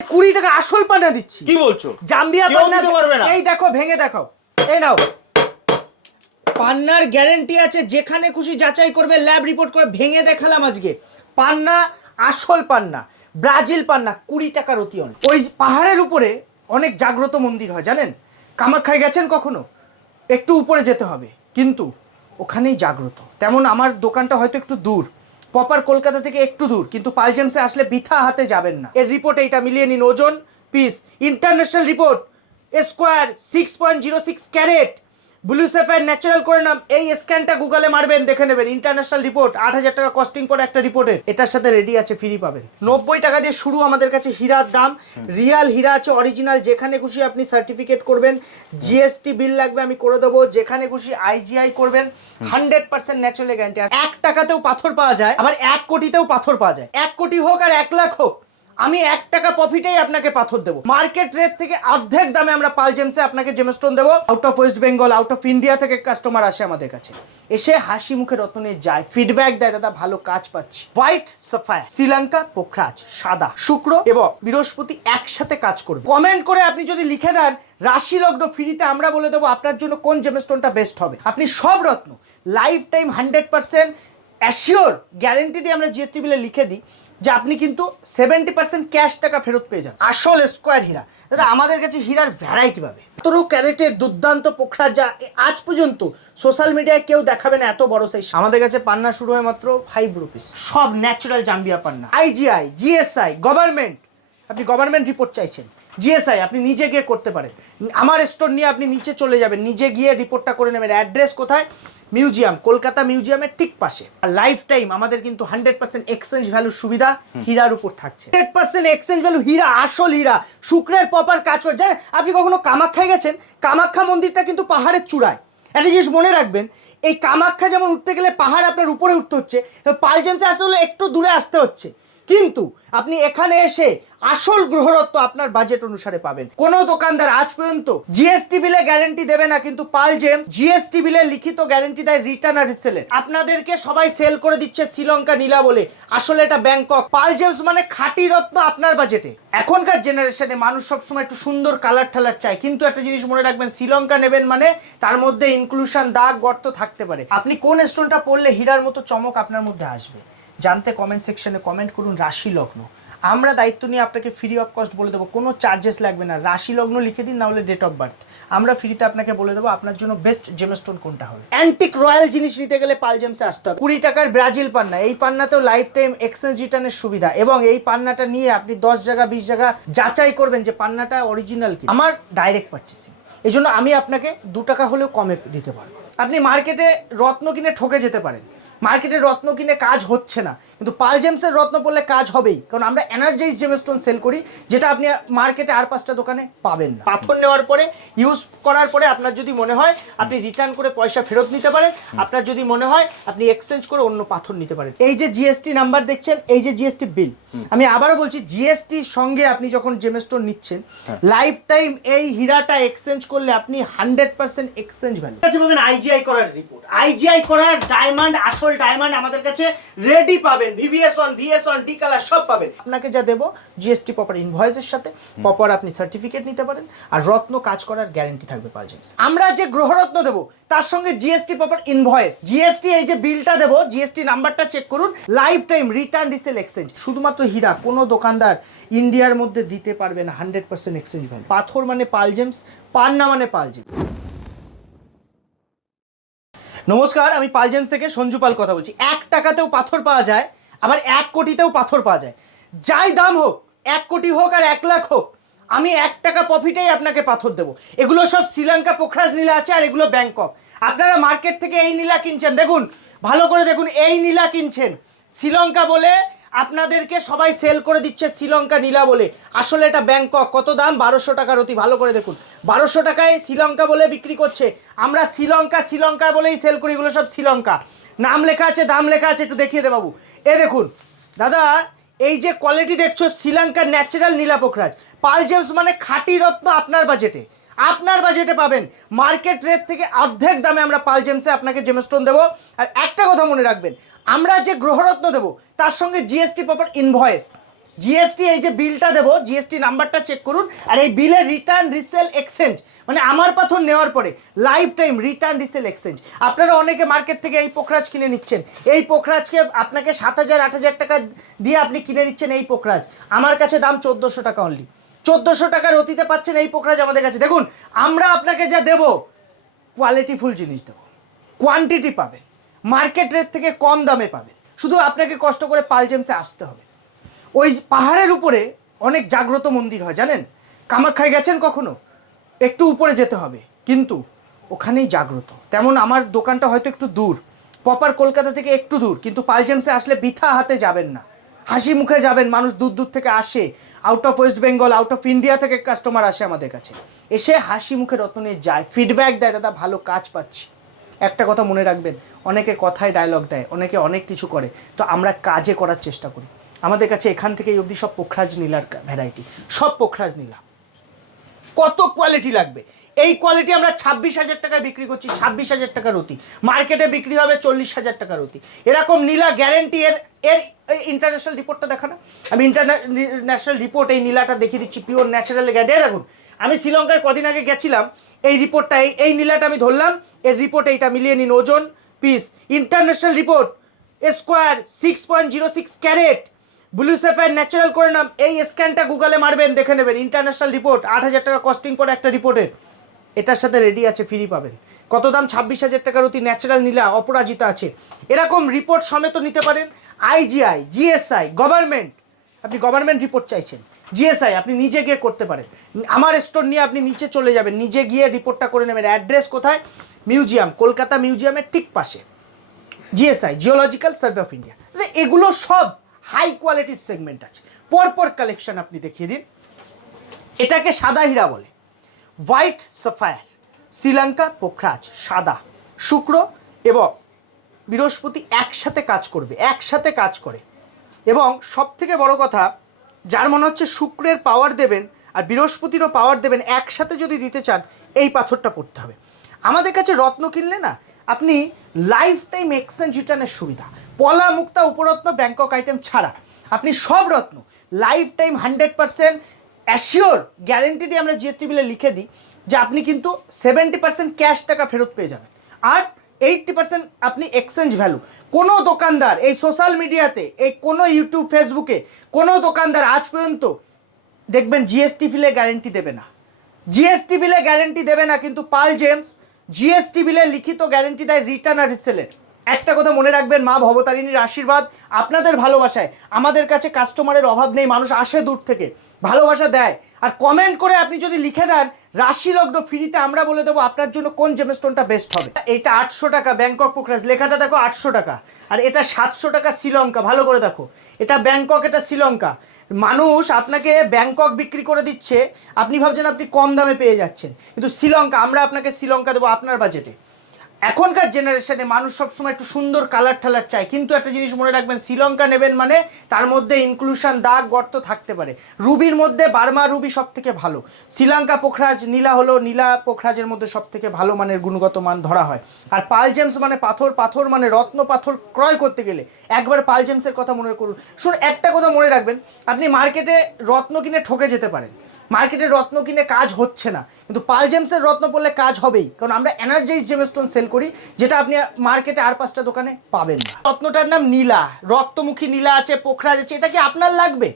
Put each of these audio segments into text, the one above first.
20 টাকা আসল পান্না দিচ্ছি। কি বলছো? জাম্বিয়া কেউ পান্না দিতে পারবে না। এই দেখো ভেঙে দেখো, এই নাও পান্নার গ্যারান্টি আছে, যেখানে খুশি যাচাই করবে, ল্যাব রিপোর্ট করে ভেঙে দেখালাম আজকে। পান্না আসল পান্না, ব্রাজিল পান্না, 20 টাকার অতিয়ন। ওই পাহাড়ের উপরে অনেক জাগ্রত মন্দির হয় জানেন, কামাখ্যায় গেছেন কখনো? একটু উপরে যেতে হবে, কিন্তু ওখানেই জাগ্রত। তেমন আমার দোকানটা হয়তো একটু দূর, প্রপার কলকাতা থেকে একটু দূর, কিন্তু পালজেমসে আসলে বৃথা হাতে যাবেন না। এর রিপোর্ট এইটা মিলিয়ে নিন, ওজন piece international report, square 6.06 carat, blue sapphire natural করে নাম। এই স্ক্যানটা গুগলে মারবেন, দেখে নেবেন ইন্টারন্যাশনাল রিপোর্ট। 8,000 টাকা কস্টিং পড়ে একটা রিপোর্টের। এটার সাথে রেডি আছে ফ্রি পাবেন। 90 টাকা দিয়ে শুরু আমাদের কাছে হীরার দাম। রিয়াল হীরা আছে, অরিজিনাল, যেখানে খুশি আপনি সার্টিফিকেট করবেন, জিএসটি বিল লাগবে আমি করে দেবো। যেখানে খুশি আইজিআই করবেন, 100% ন্যাচারাল গ্যারান্টি। 1 টাকাতেও পাথর পাওয়া যায়, আবার 1 কোটিতেও পাথর পাওয়া যায়। 1 কোটি হোক আর 1 লাখ হোক, আমি 1 টাকা প্রফিটেই আপনাকে পাথর দেবো। মার্কেট রেট থেকে অর্ধেক দামে আমরা পালজেমসে আপনাকে জেমস্টোন দেবো। Out of West Bengal, out of India থেকে কাস্টমার আসে আমাদের কাছে, এসে হাসি মুখে রত্ন নিয়ে যায়, ফিডব্যাক দেয়, দাদা ভালো কাজ পাচ্ছি। হোয়াইট সাফায়ার, শ্রীলঙ্কা পোখরাজ, সাদা, শুক্র এবং বৃহস্পতি একসাথে কাজ করবে। কমেন্ট করে আপনি যদি লিখে দেন রাশি লগ্ন, ফ্রিতে আমরা বলে দেবো আপনার জন্য কোন জেমস্টোনটা বেস্ট হবে। আপনি সব রত্ন লাইফ টাইম 100% অ্যাসিওর গ্যারেন্টি দিয়ে আমরা জিএসটি বিলে লিখে দিই যে আপনি কিন্তু 70% ক্যাশ টাকা ফেরত পেয়ে যান। আসল স্কোয়ার হীরা, দাদা আমাদের কাছে হীরার ভ্যারাইটি পাবে। 17 ক্যারেটের দুর্দান্ত পোখরাজ, যা আজ পর্যন্ত সোশ্যাল মিডিয়ায় কেউ দেখাবে না এত বড় সাইজ। আমাদের কাছে পান্না শুরু হয় মাত্র 5 রুপিস, সব ন্যাচারাল জাম্বিয়া পান্না। আইজিআই, জিএসআই, গভর্নমেন্ট, আপনি গভর্নমেন্ট রিপোর্ট চাইছেন, জিএসআই আপনি নিজে গিয়ে করতে পারেন। আমার স্টোর নিয়ে আপনি নিচে চলে যাবেন, নিজে গিয়ে রিপোর্টটা করে নেবেন। অ্যাড্রেস কোথায়? মিউজিয়াম, কলকাতা মিউজিয়ামের ঠিক পাশে। আর লাইফ টাইম আমাদের কিন্তু 100% এক্সচেঞ্জ ভ্যালুর সুবিধা হীরার উপর থাকছে। 100% এক্সচেঞ্জ ভ্যালু, হীরা আসল হীরা, শুক্রের প্রপার কাজ করে। জানেন আপনি কখনো কামাখ্যায় গেছেন? কামাখ্যা মন্দিরটা কিন্তু পাহাড়ের চূড়ায়। একটা জিনিস মনে রাখবেন, এই কামাখ্যা যেমন উঠতে গেলে পাহাড় আপনার উপরে উঠতে হচ্ছে, পালজেমসে আসলে একটু দূরে আসতে হচ্ছে, কিন্তু আপনি এখানে এসে আসল গ্রহরত্ব আপনার বাজেট অনুসারে পাবেন। কোন দোকানদার আজ পর্যন্ত জিএসটি বিলে গ্যারান্টি দেবে না, কিন্তু পালজেম জিএসটি বিলে লিখিত গ্যারান্টি দেয় রিটার্ন আর রিসেলের। আপনাদেরকে সবাই সেল করে দিচ্ছে শ্রীলঙ্কা নীলা বলে, আসলে এটা ব্যাংকক। পালজেমস মানে খাঁটি রত্ন আপনার বাজেটে। এখনকার জেনারেশনে মানুষ সবসময় একটু সুন্দর কালার ঠালার চায়, কিন্তু একটা জিনিস মনে রাখবেন, শ্রীলঙ্কা নেবেন মানে তার মধ্যে ইনক্লুশন, দাগ, গর্ত থাকতে পারে। আপনি কোন স্টোনটা পড়লে হীরার মতো চমক আপনার মধ্যে আসবে, জানতে কমেন্ট সেকশনে কমেন্ট করুন রাশি লগ্ন। আমরা দায়িত্ব নিয়ে আপনাকে ফ্রি অফ কস্ট বলে দেবো, কোনো চার্জেস লাগবে না। রাশি লগ্ন লিখে দিন, না হলে ডেট অফ বার্থ, আমরা ফ্রিতে আপনাকে বলে দেবো আপনার জন্য বেস্ট জেমস্টোন কোনটা হবে। অ্যান্টিক রয়্যাল জিনিস নিতে গেলে পালজেমসে আসতে হবে। 20 টাকার ব্রাজিল পান্না, এই পান্নাতেও লাইফ টাইম এক্সচেঞ্জ রিটার্নের সুবিধা, এবং এই পান্নাটা নিয়ে আপনি 10 জায়গা 20 জায়গা যাচাই করবেন যে পান্নাটা অরিজিনাল কি। আমার ডাইরেক্ট পারচেসিং, এই জন্য আমি আপনাকে 2 টাকা হলেও কমে দিতে পারবো। আপনি মার্কেটে রত্ন কিনে ঠকে যেতে পারেন, মার্কেটের রত্ন কিনে কাজ হচ্ছে না, কিন্তু পালজেমসের রত্ন পড়লে কাজ হবেই, কারণ আমরা এনার্জাইজ জেমস্টোন সেল করি, যেটা আপনি মার্কেটে আর 5টা দোকানে পাবেন না। পাথর নেওয়ার পরে, ইউজ করার পরে আপনার যদি মনে হয় আপনি রিটার্ন করে পয়সা ফেরত নিতে পারেন, আপনার যদি মনে হয় আপনি এক্সচেঞ্জ করে অন্য পাথর নিতে পারেন। এই যে জিএসটি নাম্বার দেখছেন, এই যে জিএসটি বিল, আমি আবারও বলছি, জিএসটির সঙ্গে আপনি যখন জেমস্টোন নিচ্ছেন, লাইফ টাইম এই হীরাটা এক্সচেঞ্জ করলে আপনি 100% এক্সচেঞ্জ ভ্যালু কাছে পাবেন। আইজিআই করার রিপোর্ট, আইজিআই করার ডায়মন্ড, আসল ডায়মন্ড আমাদের কাছে রেডি পাবেন। ভিভিএস1, ভিএস1 ডি কালার সব পাবেন। আপনাকে যা দেবো জিএসটি প্রপার ইনভয়েসের সাথে, প্রপার আপনি সার্টিফিকেট নিতে পারেন, আর রত্ন কাজ করার গ্যারান্টি থাকবে পালজেমস। আমরা যে গ্রহরত্ন দেবো তার সঙ্গে জিএসটি প্রপার ইনভয়েস, জিএসটি এই যে বিলটা দেবো, জিএসটি নাম্বারটা চেক করুন, life time return resale exchange. শুধুমাত্র হীরা কোনো দোকানদার ইন্ডিয়ার মধ্যে দিতে পারবে না 100% এক্সচেঞ্জ ভ্যালু। পাথর মানে পালজেমস, পান্না মানে পালজেমস। নমস্কার, আমি পালজেমস থেকে সঞ্জু পাল কথা বলছি। 1 টাকাতেও পাথর পাওয়া যায়, আবার 1 কোটিতেও পাথর পাওয়া যায়। যাই দাম হোক, 1 কোটি হোক আর 1 লাখ হোক, আমি 1 টাকা প্রফিটেই আপনাকে পাথর দেবো। এগুলো সব শ্রীলঙ্কা পোখরাজ নীলা আছে, আর এগুলো ব্যাংকক। আপনারা মার্কেট থেকে এই নীলা কিনছেন, দেখুন ভালো করে দেখুন, এই নীলা কিনছেন শ্রীলঙ্কা বলে, আপনাদেরকে সবাই সেল করে দিচ্ছে শ্রীলঙ্কা নীলা বলে, আসলে এটা ব্যাংকক। কত দাম? 1200 টাকার অতি। ভালো করে দেখুন, 1200 টাকায় শ্রীলঙ্কা বলে বিক্রি করছে। আমরা শ্রীলঙ্কা বলেই সেল করি, এগুলো সব শ্রীলঙ্কা। নাম লেখা আছে, দাম লেখা আছে, একটু দেখিয়ে দে বাবু। এ দেখুন দাদা, এই যে কোয়ালিটি দেখছো, শ্রীলঙ্কার ন্যাচারাল নীলা পোখরাজ। পালজেমস মানে খাঁটি রত্ন আপনার বাজেটে, আপনার বাজেটে পাবেন। মার্কেট রেট থেকে অর্ধেক দামে আমরা পালজেমসে আপনাকে জেমস্টোন দেবো। আর একটা কথা মনে রাখবেন, আমরা যে গ্রহরত্ন দেবো তার সঙ্গে জিএসটি প্রপার ইনভয়েস, জিএসটি এই যে বিলটা দেবো, জিএসটি নাম্বারটা চেক করুন, আর এই বিলের রিটার্ন রিসেল এক্সচেঞ্জ মানে আমার পাথর নেওয়ার পরে life time return resale exchange. আপনারা অনেকে মার্কেট থেকে এই পোখরাজ কিনে নিচ্ছেন, এই পোখরাজকে আপনাকে 7,000-8,000 টাকা দিয়ে আপনি কিনে নিচ্ছেন এই পোখরাজ, আমার কাছে দাম 1400 টাকা অনলি। 1400 টাকার অতীতে পাচ্ছেন এই পোখরাজ আমাদের কাছে। দেখুন আমরা আপনাকে যা দেবো কোয়ালিটিফুল জিনিস দেবো, কোয়ান্টিটি পাবেন, মার্কেট রেট থেকে কম দামে পাবেন, শুধু আপনাকে কষ্ট করে পাল জেমসে আসতে হবে। ওই পাহাড়ের উপরে অনেক জাগ্রত মন্দির হয় জানেন, কামাখ্যায় গেছেন কখনো? একটু উপরে যেতে হবে কিন্তু ওখানেই জাগ্রত। তেমন আমার দোকানটা হয়তো একটু দূর, প্রপার কলকাতা থেকে একটু দূর, কিন্তু পাল জেমসে আসলে বৃথা হাতে যাবেন না, হাসি মুখে যাবেন। মানুষ দূর দূর থেকে আসে, out of West Bengal, out of India থেকে কাস্টমার আসে আমাদের কাছে, এসে হাসি মুখে রত্ন নিয়ে যায়, ফিডব্যাক দেয়, দাদা ভালো কাজ পাচ্ছি। একটা কথা মনে রাখবেন, অনেকে কথায় ডায়লগ দেয়, অনেকে অনেক কিছু করে, তো আমরা কাজে করার চেষ্টা করি। আমাদের কাছে এখান থেকে অবধি সব পোখরাজ নীলার ভ্যারাইটি, সব পোখরাজ নীলা। কত কোয়ালিটি লাগবে? এই কোয়ালিটি আমরা 26,000 টাকায় বিক্রি করছি, 26,000 টাকার অতি, মার্কেটে বিক্রি হবে 40,000 টাকার অতি। এরকম নীলা গ্যারেন্টি, এর এর ইন্টারন্যাশনাল রিপোর্টটা দেখা না, আমি ইন্টারন্যাশনাল রিপোর্ট এই নীলাটা দেখিয়ে দিচ্ছি, পিওর ন্যাচারাল গ্যারেন্টি। দেখুন আমি শ্রীলঙ্কায় কদিন আগে গেছিলাম, এই রিপোর্টটা এই নীলাটা আমি ধরলাম, এর রিপোর্ট এইটা মিলিয়ে নিন, ওজন piece international report, square 6.06 carat, blue sapphire natural করে নাম, এই স্ক্যানটা গুগলে মারবেন দেখে নেবেন, ইন্টারন্যাশনাল রিপোর্ট 8,000 টাকা কস্টিং পড়ে একটা রিপোর্টের, এটার সাথে রেডি আছে ফ্রি পাবেন। কত দাম? 26,000 টাকার অতি ন্যাচারাল নীলা অপরাজিতা আছে। এরকম রিপোর্ট সমেত নিতে পারেন। আইজিআই, জিএসআই, গভর্নমেন্ট, আপনি গভর্নমেন্ট রিপোর্ট চাইছেন, জিএসআই আপনি নিজে গিয়ে করতে পারেন, আমার স্টোর নিয়ে আপনি নিচে চলে যাবেন, নিজে গিয়ে রিপোর্টটা করে নেবেন। অ্যাড্রেস কোথায়? মিউজিয়াম, কলকাতা মিউজিয়ামের ঠিক পাশে, GSI, geological survey of India. এগুলো সব হাই কোয়ালিটির সেগমেন্ট আছে, পরপর কালেকশন আপনি দেখিয়ে দিন। এটাকে সাদা হীরা বলে, হোয়াইট সাফায়ার, শ্রীলঙ্কা পোখরাজ, সাদা, শুক্র এবং বৃহস্পতি একসাথে কাজ করবে, একসাথে কাজ করে। এবং সব থেকে বড় কথা, যার মনে হচ্ছে শুক্রের পাওয়ার দেবেন আর বৃহস্পতিরও পাওয়ার দেবেন, একসাথে যদি দিতে চান এই পাথরটা পড়তে হবে। আমাদের কাছে রত্ন কিনলে না আপনি লাইফ টাইম এক্সচেঞ্জ রিটার্নের সুবিধা, পলা মুক্তা উপরত্ন ব্যাংকক আইটেম ছাড়া আপনি সব রত্ন লাইফ টাইম 100% অ্যাসিওর গ্যারেন্টি দিয়ে আমরা জিএসটি বিলে লিখে দিই যে আপনি কিন্তু 70% ক্যাশ টাকা ফেরত পেয়ে যাবেন, আর 80% আপনি এক্সচেঞ্জ ভ্যালু। কোনো দোকানদার এই সোশ্যাল মিডিয়াতে, এই কোনো ইউটিউব ফেসবুকে কোনো দোকানদার আজ পর্যন্ত দেখবেন জিএসটি বিলে গ্যারেন্টি দেবে না, জিএসটি বিলে গ্যারেন্টি দেবে না, কিন্তু পাল জেমস জিএসটি বিলে লিখিত গ্যারেন্টি দেয় রিটার্ন আর রিসেলের। একটা কথা মনে রাখবেন, মা ভবতারিণীর আশীর্বাদ, আপনাদের ভালোবাসায় আমাদের কাছে কাস্টমারের অভাব নেই, মানুষ আসে দূর থেকে, ভালোবাসা দেয়, আর কমেন্ট করে আপনি যদি লিখে দেন রাশি লগ্ন ফ্রিতে, আমরা বলে দেবো আপনার জন্য কোন জেমস্টোনটা বেস্ট হবে। এটা 800 টাকা ব্যাংকক পোখরাজ, লেখাটা দেখো 800 টাকা, আর এটা 700 টাকা শ্রীলঙ্কা, ভালো করে দেখো, এটা ব্যাংকক, এটা শ্রীলঙ্কা। মানুষ আপনাকে ব্যাংকক বিক্রি করে দিচ্ছে, আপনি ভাবছেন আপনি কম দামে পেয়ে যাচ্ছেন, কিন্তু শ্রীলঙ্কা, আমরা আপনাকে শ্রীলঙ্কা দেবো আপনার বাজেটে। এখনকার জেনারেশনে মানুষ সবসময় একটু সুন্দর কালার ঠালার চায়, কিন্তু একটা জিনিস মনে রাখবেন, শ্রীলঙ্কা নেবেন মানে তার মধ্যে ইনক্লুশন, দাগ গর্ত থাকতে পারে। রুবির মধ্যে বার্মা রুবি সব থেকে ভালো, শ্রীলঙ্কা পোখরাজ নীলা হলো নীলা পোখরাজের মধ্যে সব থেকে ভালো মানের গুণগত মান ধরা হয়। আর পাল জেমস মানে পাথর, পাথর মানে রত্ন, পাথর ক্রয় করতে গেলে একবার পাল জেমসের কথা মনে করুন। শুনুন একটা কথা মনে রাখবেন, আপনি মার্কেটে রত্ন কিনে ঠকে যেতে পারেন, মার্কেটে রত্ন কিনে কাজ হচ্ছে না, কিন্তু পাল জেমসের রত্ন পড়লে কাজ হবেই, কারণ আমরা এনার্জাইজ জেমস্টোন সেল করি, যেটা আপনি মার্কেটে আর 5টা দোকানে পাবেন না। রত্নটার নাম নীলা, রক্তমুখী নীলা আছে, পোখরাজ আছে, এটা কি আপনার লাগবে?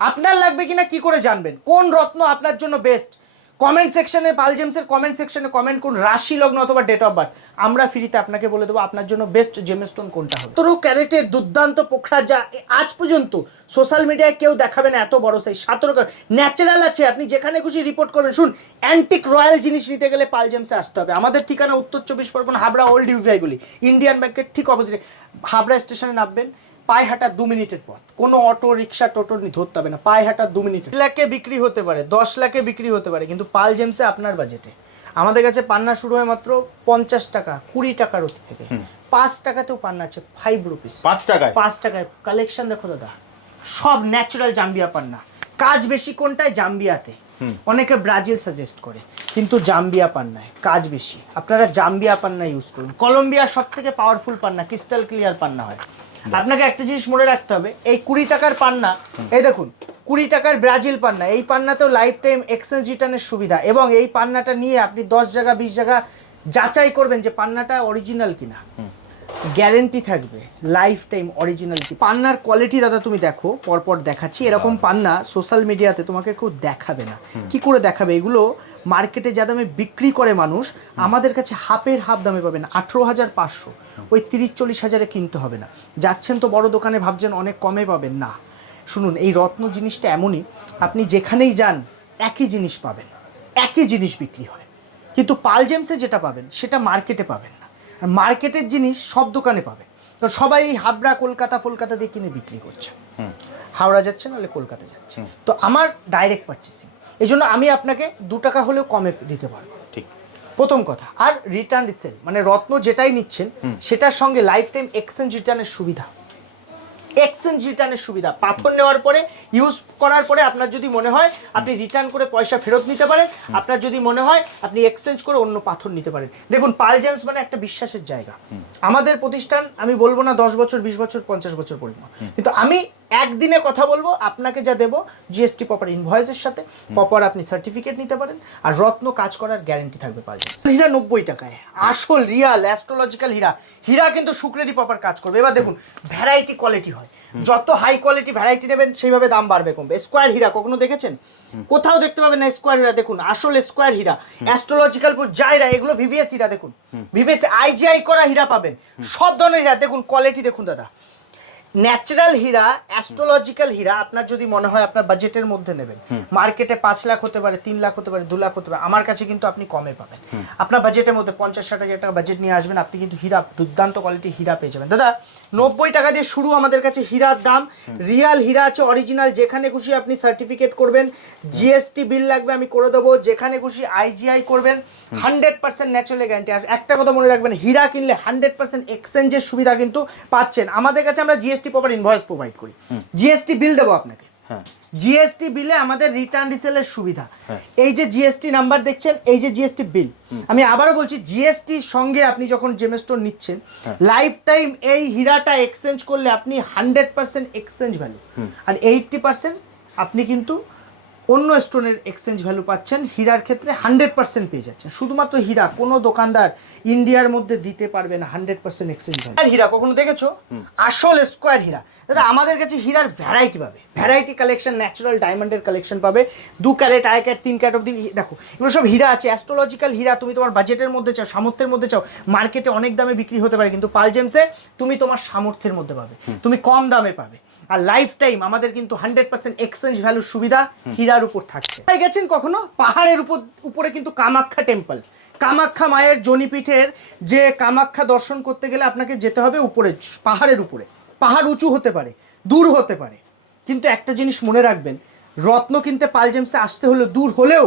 আপনার লাগবে কিনা কি করে জানবেন কোন রত্ন আপনার জন্য বেস্ট? কমেন্ট সেকশনে, পাল জেমসের কমেন্ট সেকশনে কমেন্ট করুন রাশি লগ্ন অথবা ডেট অফ বার্থ, আমরা ফ্রিতে আপনাকে বলে দেবো আপনার জন্য বেস্ট জেমস্টোন কোনটা হবে। 17 ক্যারেটের দুর্দান্ত পোখরাজ, যা আজ পর্যন্ত সোশ্যাল মিডিয়ায় কেউ দেখাবে না, এত বড় সাইজ, 17 ক্যারেট ন্যাচারাল আছে, আপনি যেখানে খুশি রিপোর্ট করবেন। শুন, অ্যান্টিক রয়্যাল জিনিস নিতে গেলে পাল জেমসে আসতে হবে। আমাদের ঠিকানা উত্তর 24 পরগনা, হাবড়া ওল্ড ইউভিআইগুলি, ইন্ডিয়ান ব্যাংকের ঠিক অপোজিটে, হাবড়া স্টেশনে নামবেন, পায়ে হাঁটা 2 মিনিটের পথ, কোনো অটো রিক্সা টোটো ধরতে হবে না, পায়ে হাঁটা 2 মিনিট। 1 লাখে বিক্রি হতে পারে, 10 লাখে বিক্রি হতে পারে, কিন্তু পাল জেমসে আপনার বাজেটে। আমাদের কাছে পান্না শুরু হয় মাত্র 50 টাকা, 20 টাকার অতি থেকে, 5 টাকাতেও পান্না আছে, 5 রুপিস, 5 টাকায় কালেকশন দেখো দাদা, সব ন্যাচারাল জাম্বিয়া পান্না। কাজ বেশি কোনটায়? জাম্বিয়াতে। অনেকে ব্রাজিল সাজেস্ট করে, কিন্তু জাম্বিয়া পান্নায় কাজ বেশি, আপনারা জাম্বিয়া পান্না ইউজ করুন। কলম্বিয়ার সব থেকে পাওয়ারফুল পান্না, ক্রিস্টাল ক্লিয়ার পান্না হয়। আপনাকে একটা জিনিস মনে রাখতে হবে, এই 20 টাকার পান্না, এই দেখুন 20 টাকার ব্রাজিল পান্না, এই পান্নাতেও লাইফ টাইম এক্সচেঞ্জ রিটার্নের সুবিধা, এবং এই পান্নাটা নিয়ে আপনি 10 জায়গা 20 জায়গা যাচাই করবেন যে পান্নাটা অরিজিনাল কিনা, গ্যারেন্টি থাকবে লাইফ টাইম অরিজিনালিটি। পান্নার কোয়ালিটি দাদা তুমি দেখো, পরপর দেখাচ্ছি, এরকম পান্না সোশ্যাল মিডিয়াতে তোমাকে কেউ দেখাবে না। কি করে দেখাবে? এগুলো মার্কেটে যা দামে বিক্রি করে মানুষ, আমাদের কাছে হাফের হাফ দামে পাবেন 18,500, ওই 30-40 হাজারে কিনতে হবে না। যাচ্ছেন তো বড় দোকানে, ভাবছেন অনেক কমে পাবেন, না। শুনুন, এই রত্ন জিনিসটা এমনই, আপনি যেখানেই যান একই জিনিস পাবেন, একই জিনিস বিক্রি হয়, কিন্তু পাল জেমসে যেটা পাবেন সেটা মার্কেটে পাবেন না। আর মার্কেটের জিনিস সব দোকানে পাবেন, কারণ সবাই এই হাবড়া কলকাতা দিয়ে কিনে বিক্রি করছে, হাওড়া যাচ্ছে নাহলে কলকাতা যাচ্ছে। তো আমার ডাইরেক্ট পারচেসিং, এই জন্য আমি আপনাকে 2 টাকা হলেও কমে দিতে পারবো, ঠিক প্রথম কথা। আর রিটার্ন রিসেল, মানে রত্ন যেটাই নিচ্ছেন সেটার সঙ্গে লাইফ টাইম এক্সচেঞ্জ রিটার্নের সুবিধা, এক্সচেঞ্জ রিটার্নের সুবিধা। পাথর নেওয়ার পরে, ইউজ করার পরে আপনার যদি মনে হয় আপনি রিটার্ন করে পয়সা ফেরত নিতে পারেন, আপনার যদি মনে হয় আপনি এক্সচেঞ্জ করে অন্য পাথর নিতে পারেন। দেখুন, পাল জেমস মানে একটা বিশ্বাসের জায়গা। আমাদের প্রতিষ্ঠান, আমি বলবো না 10 বছর 20 বছর 50 বছর পরিমাণ, কিন্তু আমি একদিনে কথা বলবো, আপনাকে যা দেবো জিএসটি প্রপার ইনভয়েসের সাথে প্রপার আপনি সার্টিফিকেট নিতে পারেন, আর রত্ন কাজ করার গ্যারেন্টি থাকবে পাল জেমস। হীরা 90 টাকায়, আসল রিয়াল অ্যাস্ট্রোলজিক্যাল হীরা। হীরা কিন্তু শুক্রেরই প্রপার কাজ করবে। এবার দেখুন, ভ্যারাইটি কোয়ালিটি হয়, যত হাই কোয়ালিটি ভ্যারাইটি নেবেন সেইভাবে দাম বাড়বে কমবে। স্কোয়ার হীরা কখনো দেখেছেন? কোথাও দেখতে পাবেন না স্কোয়ার হীরা। দেখুন, আসল স্কোয়ার হীরা, অ্যাস্ট্রোলজিক্যাল জায়রা, এগুলো ভিভিএস হীরা। দেখুন, ভিভিএস আইজিআই করা হীরা পাবেন, সব ধরনের হীরা। দেখুন কোয়ালিটি দেখুন দাদা, ন্যাচারাল হীরা, অ্যাস্ট্রোলজিক্যাল হীরা। আপনার যদি মনে হয় আপনার বাজেটের মধ্যে নেবেন, মার্কেটে 5 লাখ হতে পারে, 3 লাখ হতে পারে, 2 লাখ হতে পারে, আমার কাছে কিন্তু আপনি কমে পাবেন। আপনার বাজেটের মধ্যে 50-60 হাজার টাকা বাজেট নিয়ে আসবেন, আপনি কিন্তু হীরা, দুর্দান্ত কোয়ালিটি হীরা পেয়ে যাবেন। দাদা 90 টাকা দিয়ে শুরু আমাদের কাছে হীরার দাম। রিয়াল হীরা আছে, অরিজিনাল, যেখানে খুশি আপনি সার্টিফিকেট করবেন, জিএসটি বিল লাগবে আমি করে দেবো, যেখানে খুশি আইজিআই করবেন, 100% ন্যাচারাল গ্যারান্টি। আর একটা কথা মনে রাখবেন, হীরা কিনলে 100% এক্সচেঞ্জের সুবিধা কিন্তু পাচ্ছেন। আমাদের কাছে আমরা জিএসটি প্রপার ইনভয়েস প্রোভাইড করি, জিএসটি বিল দেবো আপনাকে, জিএসটি বিলে আমাদের রিটার্ন রিসেলের সুবিধা। এই যে জিএসটি নাম্বার দেখছেন, এই যে জিএসটি বিল, আমি আবারও বলছি, জিএসটির সঙ্গে আপনি যখন জেম স্টোন নিচ্ছেন, লাইফ টাইম এই হীরাটা এক্সচেঞ্জ করলে আপনি 100% এক্সচেঞ্জ ভ্যালু, আর 80% আপনি কিন্তু অন্য স্টোনের এক্সচেঞ্জ ভ্যালু পাচ্ছেন। হীরার ক্ষেত্রে 100% পেয়ে যাচ্ছেন। শুধুমাত্র হীরা, কোনো দোকানদার ইন্ডিয়ার মধ্যে দিতে পারবে না 100% এক্সচেঞ্জ ভ্যালু। আর হীরা কখনো দেখেছো? আসল স্কোয়ার হীরা। দাদা আমাদের কাছে হীরার ভ্যারাইটি পাবে, ভ্যারাইটি কালেকশন, ন্যাচারাল ডায়মন্ডের কালেকশন পাবে, 2 ক্যারেট, 1 ক্যারেট, 3 ক্যারেট অব্দি। দেখো এগুলো সব হীরা আছে, অ্যাস্ট্রোলজিক্যাল হীরা। তুমি তোমার বাজেটের মধ্যে চাও, সামর্থ্যের মধ্যে চাও, মার্কেটে অনেক দামে বিক্রি হতে পারে, কিন্তু পাল জেমসে তুমি তোমার সামর্থ্যের মধ্যে পাবে, তুমি কম দামে পাবে। আর লাইফ টাইম আমাদের কিন্তু 100% এক্সচেঞ্জ ভ্যালুর সুবিধা হীরার উপর থাকছে। গেছেন কখনো? পাহাড়ের উপরে কিন্তু কামাখ্যা টেম্পল, কামাখ্যা মায়ের জনিপীঠের, যে কামাখ্যা দর্শন করতে গেলে আপনাকে যেতে হবে উপরে, পাহাড়ের উপরে। পাহাড় উঁচু হতে পারে, দূর হতে পারে, কিন্তু একটা জিনিস মনে রাখবেন, রত্ন কিনতে পাল জেমসে আসতে হলে, দূর হলেও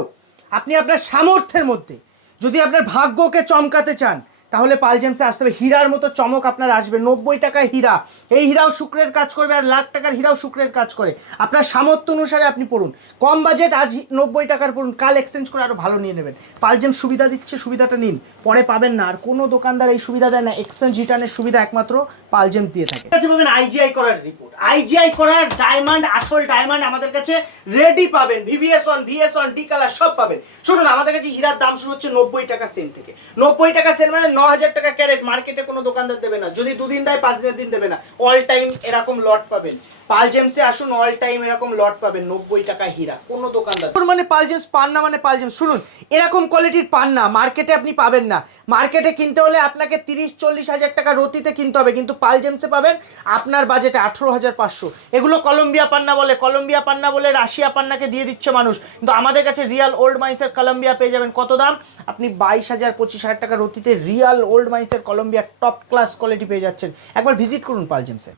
আপনি আপনার সামর্থ্যের মধ্যে, যদি আপনার ভাগ্যকে চমকাতে চান, তাহলে পাল জেমসে আসতে হবে। হীরার মতো চমক আপনার আসবে। 90 টাকায় হীরা, এই হীরাও শুক্রের কাজ করবে, আর লাখ টাকার হীরাও শুক্রের কাজ করে। আপনার সামর্থ্য অনুসারে আপনি পড়ুন, কম বাজেট আজ 90 টাকার পড়ুন, কাল এক্সচেঞ্জ করে আরও ভালো নিয়ে নেবেন। পাল জেমস সুবিধা দিচ্ছে, সুবিধাটা নিন, পরে পাবেন না। আর কোনো দোকানদার এই সুবিধা দেয় না, এক্সচেঞ্জ রিটার্নের সুবিধা একমাত্র পাল জেমস দিয়ে থাকে। কাছে পাবেন আইজিআই করার রিপোর্ট, আইজিআই করার ডায়মন্ড, আসল ডায়মন্ড আমাদের কাছে রেডি পাবেন। VVS1, VS1 ডি কালার সব পাবেন। শুনুন, আমাদের কাছে হীরার দাম শুরু হচ্ছে 90 টাকা সেল থেকে। 90 টাকা সেল মানে 9,000 টাকা ক্যারেট। মার্কেটে কোনো দোকানদার দেবে না, যদি 2 দিন দেয় 5 দিনের দিন দেবে না। অল টাইম এরকম লট পাবেন। পাল জেমসে আসুন, অল টাইম এরকম লট পাবেন। 90 টাকা হীরা কোনো দোকানদার মানে পাল জেমস পান না, মানে পাল জেমস। শুনুন, এরকম কোয়ালিটির পান না মার্কেটে আপনি পাবেন না। মার্কেটে কিনতে হলে আপনাকে 30-40 হাজার টাকা রতিতে কিনতে হবে, কিন্তু পাল জেমসে পাবেন আপনার বাজেটে 18,500। এগুলো কলম্বিয়া পান্না বলে, কলম্বিয়া পান্না বলে রাশিয়া পান্নাকে দিয়ে দিচ্ছে মানুষ, কিন্তু আমাদের কাছে রিয়াল ওল্ড মাইন্সের কলম্বিয়া পেয়ে যাবেন। কত দাম? আপনি 22,000-25,000 টাকা রতিতে রিয়াল ওল্ড মাইন্সের কলম্বিয়া টপ ক্লাস কোয়ালিটি পেয়ে যাচ্ছেন। একবার ভিজিট করুন পাল জেমসে।